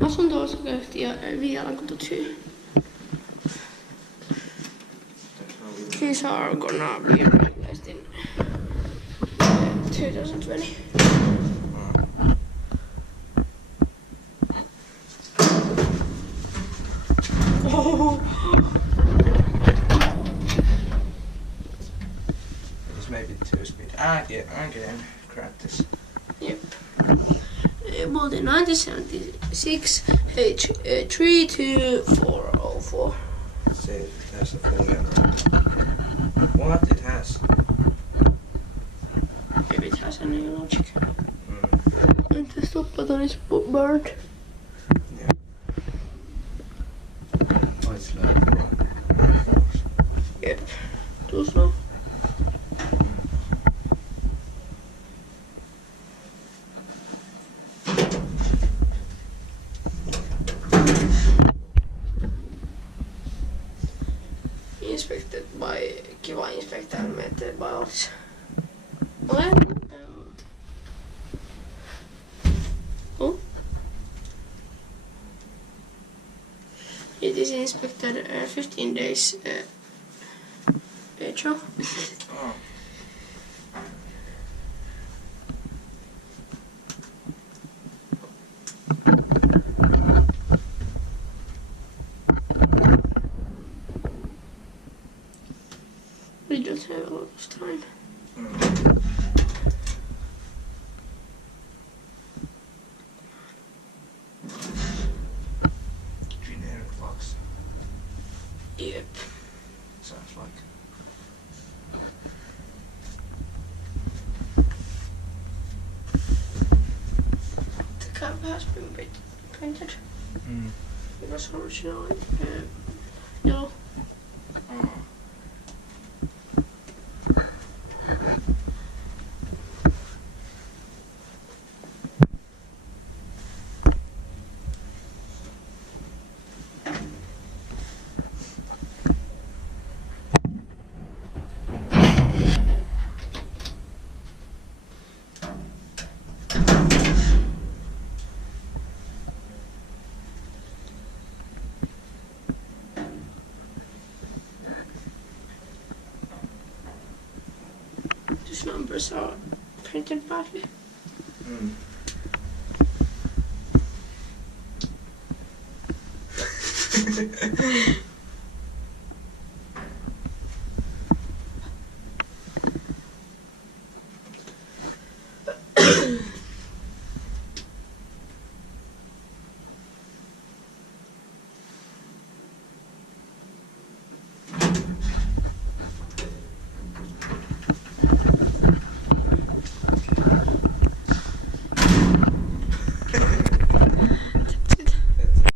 Asunto-osakeyhtiö Viialankatu 2. These are gonna be replaced in 2020. Oh. It's maybe 2-speed. I can grab this. Yep. Built in 1976, H32404. See, it has a full lever. What? It has? Maybe it has any logic. And the stop button is burned. Yeah. Oh, it's like Yep. Too slow. Inspected by Kiwa, Inspecta and made by Otis. Well, it is inspected 15 days ago. Oh. We don't have a lot of time. Generic locks. Yep. Sounds like. The cap has been painted. It was originally yellow. Oh. These numbers are printed badly.